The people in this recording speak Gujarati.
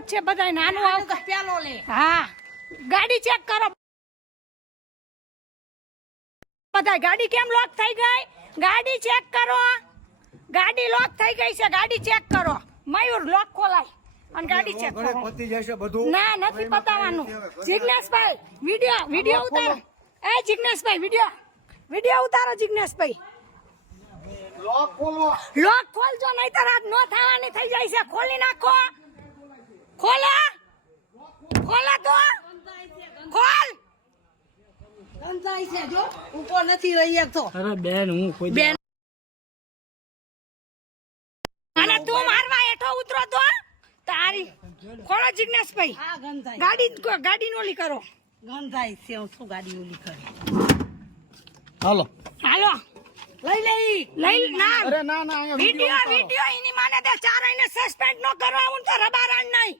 જ છે બધા નાનું આવતા પેલો લે હા ગાડી ચેક કરો બધા ગાડી કેમ લોક થઈ ગઈ ગાડી ચેક કરો ગાડી લોક થઈ ગઈ છે ગાડી ચેક કરો મયુર લોક ખોલાય અને ગાડી ચેક કરો પતી જશે બધું ના નથી પતાવાનું જિગ્નેશભાઈ વિડિયો ઉતારો એ જિગ્નેશભાઈ વિડિયો ઉતારો જિગ્નેશભાઈ લોક ખોલો લોક ખોલજો નહીતર આજ નો થવાની થઈ જાય છે ખોલી નાખો ખોલો તો ખોલ ગંધાઈ છે જો ઉપર નથી રહી એક તો અરે બેન હું કોઈ બેન અને તું મારવા હેઠો ઉતરો તો તારી ખોલો જિગ્નેશભાઈ આ ગંધાઈ ગાડી નોલી કરો ગંધાઈ છે હું શું ગાડી ઓલી કરી હાલો હાલો લઈ ના અરે ના ના અહીંયા વિડિયો એની માને તે ચારેયને સસ્પેન્ડ ન કરવા હું તો રબારાણ નહીં